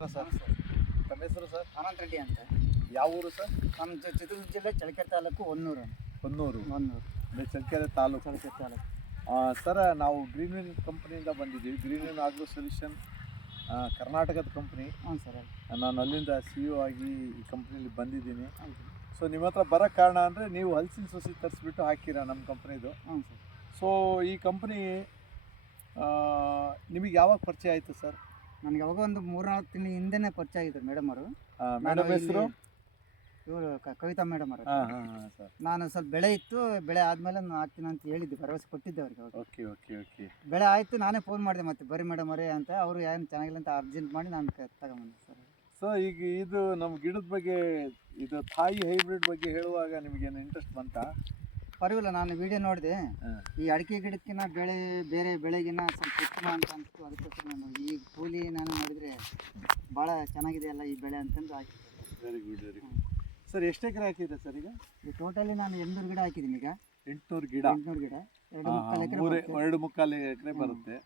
Sir ತಮ್ಮ ಹೆಸರು sir? ಅನಂತ ರೆಡ್ಡಿ ಅಂತ. ಯಾವ ಊರು ಸರ್? ನಮ್ಮ ಚಿತ್ರದುರ್ಗ ಜಿಲ್ಲೆ ಚಳ್ಳಕೆರೆ ತಾಲೂಕು ಹೊನ್ನೂರು. ಹೊನ್ನೂರು ಹೊನ್ನೂರು ಅದೇ ಚಳ್ಳಕೆರೆ ತಾಲೂಕು. ಚಳ್ಳಕೆರೆ ತಾಲೂಕು. ಸರ್ ನಾವು ಗ್ರೀನ್ವಿನ್ ಕಂಪ್ನಿಯಿಂದ ಬಂದಿದ್ದೀವಿ. ಗ್ರೀನ್ವಿನ್ ಆಗ್ರೋ ಸೊಲ್ಯೂಷನ್ ಕರ್ನಾಟಕದ ಕಂಪ್ನಿ. ಹ್ಞೂ ಸರ್. ನಾನು ಅಲ್ಲಿಂದ CEO ಆಗಿ ಈ ಕಂಪ್ನಿಲಿ ಬಂದಿದ್ದೀನಿ. ಹೌದು. ಸೊ ನಿಮ್ಮ ಹತ್ರ ಬರೋಕ್ಕೆ ಕಾರಣ ಅಂದರೆ ನೀವು ಹಲಸಿನ ಸಸಿ ತರಿಸ್ಬಿಟ್ಟು ಹಾಕಿರ ನಮ್ಮ ಕಂಪ್ನಿದು. ಹ್ಞೂ ಸರ್. ಸೊ ಈ ಕಂಪ್ನಿ ನಿಮಗೆ ಯಾವಾಗ ಪರಿಚಯ ಆಯಿತು ಸರ್? ನನಗೆ ಅವಾಗ ಒಂದು 3-4 ತಿಂಗಳ ಹಿಂದೆನೇ ಪರಿಚಯ ಆಗಿದ್ರು ಮೇಡಮ್ ಅವರು. ಮೇಡಮ್ ಹೆಸರು? ಇವರು ಕವಿತಾ ಮೇಡಮ್ ಅವರು. ಹಾಂ ಸರ್. ನಾನು ಸ್ವಲ್ಪ ಬೆಳೆ ಇತ್ತು, ಬೆಳೆ ಆದಮೇಲೆ ನಾನು ಹಾಕ್ತೀನಿ ಅಂತ ಹೇಳಿದ್ದೆ, ಭರವಸೆ ಕೊಟ್ಟಿದ್ದೆ ಅವ್ರಿಗೆ. Okay okay okay. ಬೆಳೆ ಆಯಿತು, ನಾನೇ ಫೋನ್ ಮಾಡಿದೆ ಮತ್ತೆ ಬರೀ ಮೇಡಮ್ ಅವರೇ ಅಂತ. ಅವರು ಏನು ಚೆನ್ನಾಗಿಲ್ಲ ಅಂತ ಅರ್ಜೆಂಟ್ ಮಾಡಿ ನಾನು ತಗೊಂಬಂದೆ ಸರ್. ಸೊ ಈಗ ಇದು ನಮ್ಮ ಗಿಡದ ಬಗ್ಗೆ, ಇದು ಥಾಯಿ ಹೈಬ್ರಿಡ್ ಬಗ್ಗೆ ಹೇಳುವಾಗ ನಿಮಗೇನು ಇಂಟ್ರೆಸ್ಟ್ ಬಂತಾ? ಪರವಾಗಿಲ್ಲ, ನಾನು ವಿಡಿಯೋ ನೋಡಿದೆ. ಈ ಅಡಿಕೆ ಗಿಡಕ್ಕಿಂತ ಬೇರೆ ಬೆಳೆಗಿನ್ನ ಸ್ವಲ್ಪ ಉತ್ತಮ ಅಂತ ಅನಿಸ್ತು. ಅದಕ್ಕೋಸ್ಕರ ನಾನು ಈ ಕೂಲಿ ನಾನು ನೋಡಿದರೆ ಭಾಳ ಚೆನ್ನಾಗಿದೆ ಅಲ್ಲ ಈ ಬೆಳೆ ಅಂತಂದು ಹಾಕಿದ್ದೆ. Very good very good. Sir ಎಷ್ಟು ಎಕರೆ ಹಾಕಿದೆ ಸರ್ ಈಗ? ಈ ಟೋಟಲಿ ನಾನು 800 ಗಿಡ ಹಾಕಿದ್ದೀನಿ ಈಗ. 800 ಗಿಡ? 800 ಗಿಡ 2.25 ಎಕರೆ ಬರುತ್ತೆ.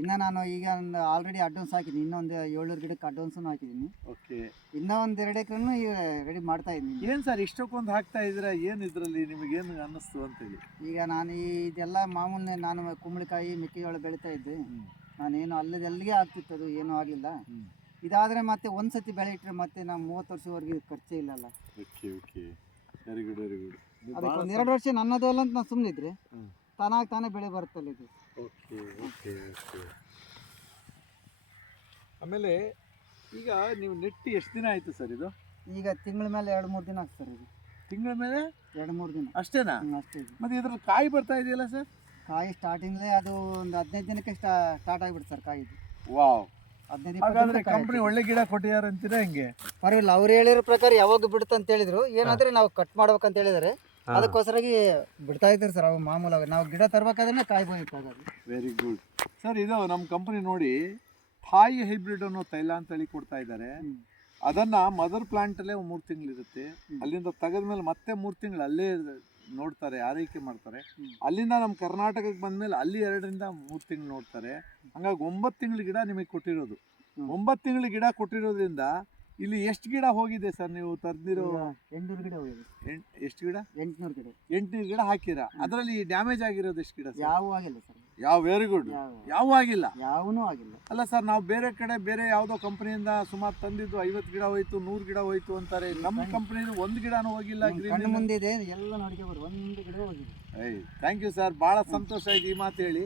ಇನ್ನು ನಾನು ಈಗ ಆಲ್ರೆಡಿ ಅಡ್ವಾನ್ಸ್ ಹಾಕಿದ್ದೀನಿ. ಇನ್ನೊಂದು 700 ಗಿಡಕ್ಕೆ ಅಡ್ವಾನ್ಸನ್ನು ಹಾಕಿದ್ದೀನಿ. ಓಕೆ. ಇನ್ನೂ ಒಂದು 2 ಎಕರೆನೂ ಈಗ ರೆಡಿ ಮಾಡ್ತಾ ಇದ್ದೀನಿ. ಏನು ಸರ್ ಇಷ್ಟಕ್ಕೊಂದು ಹಾಕ್ತಾ ಇದ್ದೀರಾ? ಏನು ಇದರಲ್ಲಿ ನಿಮಗೇನು ಅನ್ನಿಸ್ತು ಅಂತೇಳಿ? ಈಗ ನಾನು ಇದೆಲ್ಲ ಮಾಮೂಲಿ ನಾನು ಕುಂಬಳಕಾಯಿ ಮೆಕ್ಕೆಜೋಳ ಬೆಳೀತಾ ಇದ್ದೆ. ನಾನೇನು ಅಲ್ಲಿಗೆ ಆಗ್ತಿತ್ತು, ಅದು ಏನೂ ಆಗಲಿಲ್ಲ. ಇದಾದರೆ ಮತ್ತೆ ಒಂದು ಸತಿ ಬೆಳೆ ಇಟ್ಟರೆ ಮತ್ತೆ ನಾವು 30 ವರ್ಷವರೆಗೆ ಖರ್ಚೇ ಇಲ್ಲಲ್ಲ. Okay okay. Very good very good. ಅದಕ್ಕೆ ಒಂದು 2 ವರ್ಷ ನನ್ನದಲ್ಲ ಅಂತ ನಾನು ಸುಮ್ಮನೆ ಇದ್ರೆ ತಾನೇ ಬೆಳೆ ಬರುತ್ತಲ್ಲ ಇದು. Okay okay okay. ಆಮೇಲೆ ಈಗ ನೀವು ನೆಟ್ಟು ಎಷ್ಟು ದಿನ ಆಯಿತು ಸರ್ ಇದು? ಈಗ ತಿಂಗಳ ಮೇಲೆ 2-3 ದಿನ ಆಗ್ತದೆ ಸರ್. ಇದು ತಿಂಗಳ ಮೇಲೆ 2-3 ದಿನ ಅಷ್ಟೇನಾ? ಅಷ್ಟೇ. ಮತ್ತು ಇದ್ರಲ್ಲಿ ಕಾಯಿ ಬರ್ತಾ ಇದೆಯಲ್ಲ ಸರ್? ಕಾಯಿ ಸ್ಟಾರ್ಟಿಂಗ್ಲೇ ಅದು ಒಂದು 15 ದಿನಕ್ಕೆ ಸ್ಟಾರ್ಟ್ ಆಗಿಬಿಡುತ್ತೆ ಸರ್ ಕಾಯಿ. ವಾವ್. 15-20 ಹಾಗಾದ್ರೆ ಕಂಪ್ನಿ ಒಳ್ಳೆ ಗಿಡ ಕೊಟ್ಟಿದ್ದಾರೆ ಅಂತೀರಾ ಹೆಂಗೆ? ಪರವಾಗಿಲ್ಲ, ಅವ್ರು ಹೇಳಿರೋ ಪ್ರಕಾರ ಯಾವಾಗ ಬಿಡುತ್ತೆ ಅಂತ ಹೇಳಿದ್ರು. ಏನಾದ್ರೆ ನಾವು ಕಟ್ ಮಾಡ್ಬೇಕಂತ ಹೇಳಿದಾರೆ, ಅದಕ್ಕೋಸ್ಕರಾಗಿ ಬಿಡ್ತಾ ಇದ್ದಾರೆ ಸರ್. ಅವು ಮಾಮೂಲಾಗಿ ನಾವು ಗಿಡ ತರಬೇಕಾದ್ರೆ ಕಾಯಿ ಬಂದಿತ್ತು. Very good sir. ಇದು ನಮ್ಮ ಕಂಪ್ನಿ ನೋಡಿ ಥಾಯಿ ಹೈಬ್ರಿಡ್ ಅನ್ನೋ ತೈಲ ಅಂತೇಳಿ ಕೊಡ್ತಾ ಇದ್ದಾರೆ. ಅದನ್ನು ಮದರ್ ಪ್ಲಾಂಟಲ್ಲೇ 3 ತಿಂಗಳಿರುತ್ತೆ. ಅಲ್ಲಿಂದ ತೆಗೆದ್ಮೇಲೆ ಮತ್ತೆ 3 ತಿಂಗಳು ಅಲ್ಲೇ ನೋಡ್ತಾರೆ, ಆರೈಕೆ ಮಾಡ್ತಾರೆ. ಅಲ್ಲಿಂದ ನಮ್ಮ ಕರ್ನಾಟಕಕ್ಕೆ ಬಂದಮೇಲೆ ಅಲ್ಲಿ 2ರಿಂದ 3 ತಿಂಗಳು ನೋಡ್ತಾರೆ. ಹಂಗಾಗಿ 9 ತಿಂಗಳ ಗಿಡ ನಿಮಗೆ ಕೊಟ್ಟಿರೋದು. 9 ತಿಂಗಳ ಗಿಡ ಕೊಟ್ಟಿರೋದ್ರಿಂದ ಇಲ್ಲಿ ಎಷ್ಟು ಗಿಡ ಹೋಗಿದೆ ಸರ್ ನೀವು ತರ್ದಿರೋ? 800 ಗಿಡ ಹೋಗಿದೆ. ಎಷ್ಟು ಗಿಡ? 800 ಗಿಡ. 800 ಗಿಡ ಹಾಕಿರಾ? ಅದರಲ್ಲಿ ಡ್ಯಾಮೇಜ್ ಆಗಿರೋದು ಎಷ್ಟು ಗಿಡ? ಯಾವೂ ಆಗಿಲ್ಲ ಸರ್. Very good. ಯಾವೂ ಆಗಿಲ್ಲ? ಯಾವೂ ಆಗಿಲ್ಲ. ಅಲ್ಲ ಸರ್, ನಾವು ಬೇರೆ ಕಡೆ ಬೇರೆ ಯಾವುದೋ ಕಂಪ್ನಿಯಿಂದ ಸುಮಾರು ತಂದಿದ್ದು 50 ಗಿಡ ಹೋಯ್ತು, 100 ಗಿಡ ಹೋಯ್ತು ಅಂತಾರೆ. ನಮ್ಮ ಕಂಪ್ನಿಯಿಂದ 1 ಗಿಡನೂ ಹೋಗಿಲ್ಲ. ಕಣ್ಣು ಮುಂದೆ ಇದೆ, ಎಲ್ಲ ನೋಡ್ಕೊಬಾರ್ದು, 1 ಗಿಡ ಹೋಗಿದೆ. Thank you sir. ಭಾಳ ಸಂತೋಷ ಆಯ್ತು ಈ ಮಾತು ಹೇಳಿ.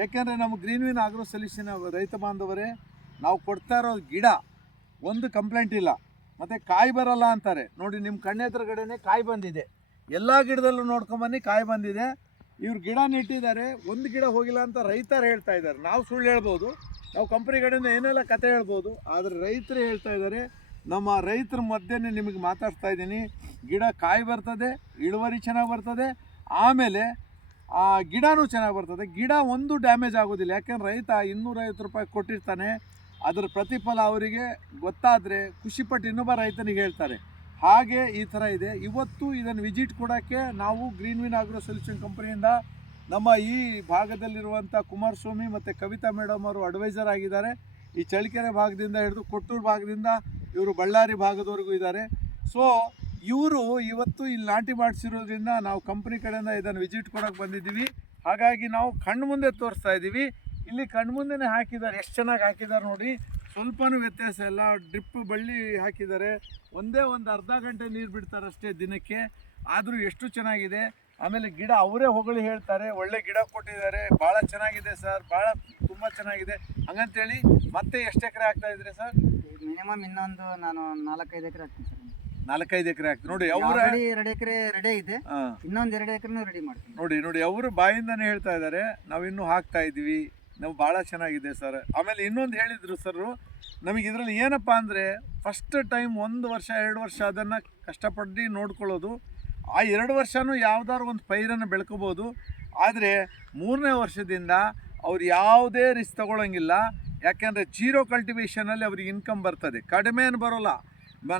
ಯಾಕೆಂದರೆ ನಮ್ಮ ಗ್ರೀನ್ವಿನ್ ಆಗ್ರೋ ಸೊಲ್ಯೂಷನ್ ರೈತ ಬಾಂಧವರೇ, ನಾವು ಕೊಡ್ತಾ ಇರೋ ಗಿಡ ಒಂದು ಕಂಪ್ಲೇಂಟ್ ಇಲ್ಲ, ಮತ್ತು ಕಾಯಿ ಬರಲ್ಲ ಅಂತಾರೆ. ನೋಡಿ ನಿಮ್ಮ ಕಣ್ಣೆದುರುಗಡೆನೇ ಕಾಯಿ ಬಂದಿದೆ. ಎಲ್ಲ ಗಿಡದಲ್ಲೂ ನೋಡ್ಕೊಂಬನ್ನಿ, ಕಾಯಿ ಬಂದಿದೆ. ಇವ್ರು ಗಿಡ ನೆಟ್ಟಿದ್ದಾರೆ, ಒಂದು ಗಿಡ ಹೋಗಿಲ್ಲ ಅಂತ ರೈತರು ಹೇಳ್ತಾ ಇದ್ದಾರೆ. ನಾವು ಸುಳ್ಳು ಹೇಳ್ಬೋದು, ನಾವು ಕಂಪ್ನಿ ಕಡೆಯಿಂದ ಏನೆಲ್ಲ ಕತೆ ಹೇಳ್ಬೋದು, ಆದರೆ ರೈತರು ಹೇಳ್ತಾ ಇದ್ದಾರೆ. ನಮ್ಮ ರೈತರ ಮಧ್ಯೆ ನಿಮಗೆ ಮಾತಾಡ್ತಾ ಇದ್ದೀನಿ. ಗಿಡ ಕಾಯಿ ಬರ್ತದೆ, ಇಳುವರಿ ಚೆನ್ನಾಗಿ ಬರ್ತದೆ, ಆಮೇಲೆ ಆ ಗಿಡನೂ ಚೆನ್ನಾಗಿ ಬರ್ತದೆ. ಗಿಡ ಒಂದು ಡ್ಯಾಮೇಜ್ ಆಗೋದಿಲ್ಲ. ಯಾಕೆಂದ್ರೆ ರೈತ 250 ರೂಪಾಯಿ ಕೊಟ್ಟಿರ್ತಾನೆ, ಅದರ ಪ್ರತಿಫಲ ಅವರಿಗೆ ಗೊತ್ತಾದರೆ ಖುಷಿಪಟ್ಟು ಇನ್ನೊಬ್ಬ ರೈತನಿಗೆ ಹೇಳ್ತಾರೆ. ಹಾಗೆ ಈ ಥರ ಇದೆ. ಇವತ್ತು ಇದನ್ನು ವಿಸಿಟ್ ಕೊಡೋಕ್ಕೆ ನಾವು ಗ್ರೀನ್ವಿನ್ ಆಗ್ರೋ ಸೊಲ್ಯೂಷನ್ ಕಂಪ್ನಿಯಿಂದ ನಮ್ಮ ಈ ಭಾಗದಲ್ಲಿರುವಂಥ ಕುಮಾರಸ್ವಾಮಿ ಮತ್ತು ಕವಿತಾ ಮೇಡಮ್ ಅವರು ಅಡ್ವೈಸರ್ ಆಗಿದ್ದಾರೆ. ಈ ಚಳ್ಳಕೆರೆ ಭಾಗದಿಂದ ಹಿಡಿದು ಕೊಟ್ಟೂರು ಭಾಗದಿಂದ ಇವರು ಬಳ್ಳಾರಿ ಭಾಗದವರೆಗೂ ಇದ್ದಾರೆ. ಸೊ ಇವರು ಇವತ್ತು ಇಲ್ಲಿ ನಾಟಿ ಮಾಡಿಸಿರೋದ್ರಿಂದ ನಾವು ಕಂಪ್ನಿ ಕಡೆಯಿಂದ ಇದನ್ನು ವಿಸಿಟ್ ಕೊಡೋಕ್ಕೆ ಬಂದಿದ್ದೀವಿ. ಹಾಗಾಗಿ ನಾವು ಕಣ್ಣು ಮುಂದೆ ತೋರಿಸ್ತಾ ಇದ್ದೀವಿ. ಇಲ್ಲಿ ಕಣ್ಮುಂದೆನೇ ಹಾಕಿದ್ದಾರೆ. ಎಷ್ಟು ಚೆನ್ನಾಗಿ ಹಾಕಿದ್ದಾರೆ ನೋಡಿ, ಸ್ವಲ್ಪನೂ ವ್ಯತ್ಯಾಸ ಇಲ್ಲ. ಡ್ರಿಪ್ ಬಳ್ಳಿ ಹಾಕಿದ್ದಾರೆ. ಒಂದೇ ಒಂದು ಅರ್ಧ ಗಂಟೆ ನೀರು ಬಿಡ್ತಾರೆ ಅಷ್ಟೇ ದಿನಕ್ಕೆ, ಆದರೂ ಎಷ್ಟು ಚೆನ್ನಾಗಿದೆ. ಆಮೇಲೆ ಗಿಡ ಅವರೇ ಹೊಗಳಿ ಹೇಳ್ತಾರೆ, ಒಳ್ಳೆ ಗಿಡ ಕೊಟ್ಟಿದ್ದಾರೆ, ಭಾಳ ಚೆನ್ನಾಗಿದೆ ಸರ್, ತುಂಬ ಚೆನ್ನಾಗಿದೆ. ಹಂಗಂತೇಳಿ ಮತ್ತೆ ಎಷ್ಟು ಎಕರೆ ಹಾಕ್ತಾ ಇದ್ರಿ ಸರ್? ಮಿನಿಮಮ್ ಇನ್ನೊಂದು ನಾನು 4-5 ಎಕರೆ ಹಾಕ್ತೀನಿ ಸರ್. 4-5 ಎಕರೆ ಹಾಕ್ತೀನಿ ನೋಡಿ. ಅವರು 2 ಎಕರೆ ರೆಡಿ ಇದೆ, ಇನ್ನೊಂದು 2 ಎಕರೆನೂ ರೆಡಿ ಮಾಡ್ತೀನಿ ನೋಡಿ. ಅವರು ಬಾಯಿಂದಾನೇ ಹೇಳ್ತಾ ಇದ್ದಾರೆ, ನಾವು ಇನ್ನೂ ಹಾಕ್ತಾ ಇದ್ದೀವಿ, ನಾವು ಭಾಳ ಚೆನ್ನಾಗಿದೆ ಸರ್. ಆಮೇಲೆ ಇನ್ನೊಂದು ಹೇಳಿದರು ಸರ್, ನಮಗೆ ಇದರಲ್ಲಿ ಏನಪ್ಪ ಅಂದರೆ ಫಸ್ಟ್ ಟೈಮ್ 1 ವರ್ಷ 2 ವರ್ಷ ಅದನ್ನು ಕಷ್ಟಪಟ್ಟು ನೋಡ್ಕೊಳ್ಳೋದು. ಆ 2 ವರ್ಷವೂ ಯಾವ್ದಾದ್ರು ಒಂದು ಪೈರನ್ನು ಬೆಳ್ಕೋಬೋದು. ಆದರೆ 3ನೇ ವರ್ಷದಿಂದ ಅವ್ರು ಯಾವುದೇ ರಿಸ್ಕ್ ತೊಗೊಳಂಗಿಲ್ಲ. ಯಾಕೆಂದರೆ ಜೀರೋ ಕಲ್ಟಿವೇಷನಲ್ಲಿ ಅವ್ರಿಗೆ ಇನ್ಕಮ್ ಬರ್ತದೆ, ಕಡಿಮೆ ಏನು ಬರೋಲ್ಲ.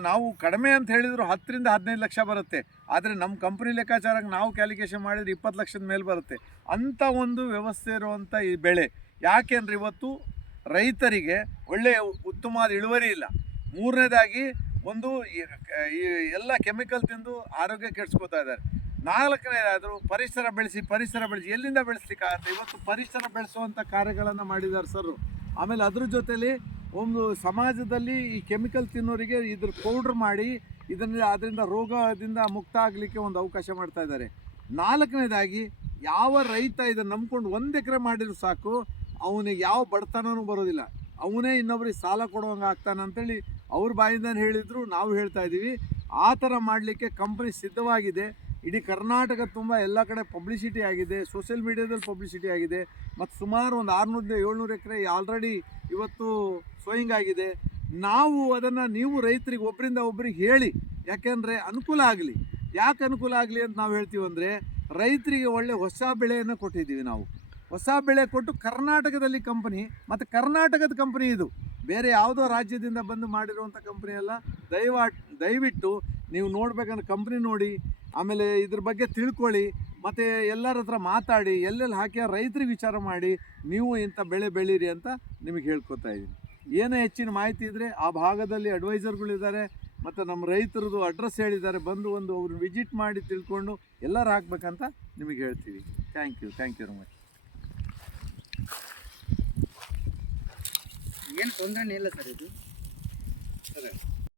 ನಾವು ಕಡಿಮೆ ಅಂತ ಹೇಳಿದ್ರು 10ರಿಂದ 15 ಲಕ್ಷ ಬರುತ್ತೆ. ಆದರೆ ನಮ್ಮ ಕಂಪ್ನಿ ಲೆಕ್ಕಾಚಾರಕ್ಕೆ ನಾವು ಕ್ಯಾಲ್ಕುಲೇಷನ್ ಮಾಡಿದರೆ 20 ಲಕ್ಷದ ಮೇಲೆ ಬರುತ್ತೆ. ಅಂಥ ಒಂದು ವ್ಯವಸ್ಥೆ ಇರುವಂಥ ಈ ಬೆಳೆ. ಯಾಕೆಂದರೆ ಇವತ್ತು ರೈತರಿಗೆ ಒಳ್ಳೆಯ ಉತ್ತಮವಾದ ಇಳುವರಿ ಇಲ್ಲ. ಮೂರನೇದಾಗಿ ಒಂದು ಈ ಎಲ್ಲ ಕೆಮಿಕಲ್ ತಿಂದು ಆರೋಗ್ಯ ಕೆಡಿಸ್ಕೋತಾ ಇದ್ದಾರೆ. ನಾಲ್ಕನೇದಾದರೂ ಪರಿಸರ ಬೆಳೆಸಿ ಎಲ್ಲಿಂದ ಬೆಳೆಸ್ಲಿಕ್ಕಾಗತ್ತೆ? ಇವತ್ತು ಪರಿಸರ ಬೆಳೆಸುವಂಥ ಕಾರ್ಯಗಳನ್ನು ಮಾಡಿದ್ದಾರೆ ಸರ್. ಆಮೇಲೆ ಅದ್ರ ಜೊತೆಲಿ ಒಂದು ಸಮಾಜದಲ್ಲಿ ಈ ಕೆಮಿಕಲ್ ತಿನ್ನೋರಿಗೆ ಇದ್ರ ಪೌಡ್ರ್ ಮಾಡಿ ಅದರಿಂದ ರೋಗದಿಂದ ಮುಕ್ತ ಆಗಲಿಕ್ಕೆ ಒಂದು ಅವಕಾಶ ಮಾಡ್ತಾ ಇದ್ದಾರೆ. ನಾಲ್ಕನೇದಾಗಿ ಯಾವ ರೈತ ಇದನ್ನು ನಂಬ್ಕೊಂಡು 1 ಎಕರೆ ಮಾಡಿದ್ರು ಸಾಕು, ಅವನಿಗೆ ಯಾವ ಬಡತನೂ ಬರೋದಿಲ್ಲ, ಅವನೇ ಇನ್ನೊಬ್ರಿಗೆ ಸಾಲ ಕೊಡುವಂಗೆ ಆಗ್ತಾನೆ ಅಂತೇಳಿ ಅವ್ರ ಬಾಯಿಂದನೇ ಹೇಳಿದ್ರು, ನಾವು ಹೇಳ್ತಾ ಇದ್ದೀವಿ. ಆ ಥರ ಮಾಡಲಿಕ್ಕೆ ಕಂಪ್ನಿ ಸಿದ್ಧವಾಗಿದೆ. ಇಡೀ ಕರ್ನಾಟಕ ತುಂಬ ಎಲ್ಲ ಕಡೆ ಪಬ್ಲಿಸಿಟಿ ಆಗಿದೆ, ಸೋಷಿಯಲ್ ಮೀಡಿಯಾದಲ್ಲಿ ಪಬ್ಲಿಸಿಟಿ ಆಗಿದೆ. ಮತ್ತು ಸುಮಾರು ಒಂದು 600-700 ಎಕರೆ ಆಲ್ರೆಡಿ ಇವತ್ತು ಸೋಯಿಂಗ್ ಆಗಿದೆ. ನಾವು ಅದನ್ನು ನೀವು ರೈತರಿಗೆ ಒಬ್ಬರಿಂದ ಒಬ್ಬರಿಗೆ ಹೇಳಿ, ಯಾಕೆಂದರೆ ಅನುಕೂಲ ಆಗಲಿ. ಯಾಕೆ ಅನುಕೂಲ ಆಗಲಿ ಅಂತ ನಾವು ಹೇಳ್ತೀವಿ ಅಂದರೆ, ರೈತರಿಗೆ ಒಳ್ಳೆ ಹೊಸ ಬೆಳೆಯನ್ನು ಕೊಟ್ಟಿದ್ದೀವಿ ನಾವು. ಹೊಸ ಬೆಳೆ ಕೊಟ್ಟು ಕರ್ನಾಟಕದಲ್ಲಿ ಕಂಪನಿ, ಮತ್ತು ಕರ್ನಾಟಕದ ಕಂಪನಿ ಇದು, ಬೇರೆ ಯಾವುದೋ ರಾಜ್ಯದಿಂದ ಬಂದು ಮಾಡಿರುವಂಥ ಕಂಪ್ನಿ ಅಲ್ಲ. ದಯವಿಟ್ಟು ನೀವು ನೋಡ್ಬೇಕಂದ್ರೆ ಕಂಪ್ನಿ ನೋಡಿ, ಆಮೇಲೆ ಇದ್ರ ಬಗ್ಗೆ ತಿಳ್ಕೊಳ್ಳಿ, ಮತ್ತು ಎಲ್ಲರ ಹತ್ರ ಮಾತಾಡಿ, ಎಲ್ಲೆಲ್ಲಿ ಹಾಕಿ ರೈತರಿಗೆ ವಿಚಾರ ಮಾಡಿ ನೀವು ಇಂಥ ಬೆಳೆ ಬೆಳೀರಿ ಅಂತ ನಿಮಗೆ ಹೇಳ್ಕೊತಾ ಇದ್ದೀನಿ. ಏನೇ ಹೆಚ್ಚಿನ ಮಾಹಿತಿ ಇದ್ದರೆ ಆ ಭಾಗದಲ್ಲಿ ಅಡ್ವೈಸರ್ಗಳಿದ್ದಾರೆ, ಮತ್ತು ನಮ್ಮ ರೈತರದ್ದು ಅಡ್ರೆಸ್ ಹೇಳಿದ್ದಾರೆ, ಬಂದು ಅವ್ರು ವಿಸಿಟ್ ಮಾಡಿ ತಿಳ್ಕೊಂಡು ಎಲ್ಲರೂ ಹಾಕ್ಬೇಕಂತ ನಿಮಗೆ ಹೇಳ್ತೀವಿ. Thank you very much. ಏನು ತೊಂದರೆ ಇಲ್ಲ ಸರ್ ಇದು. ಸರಿ.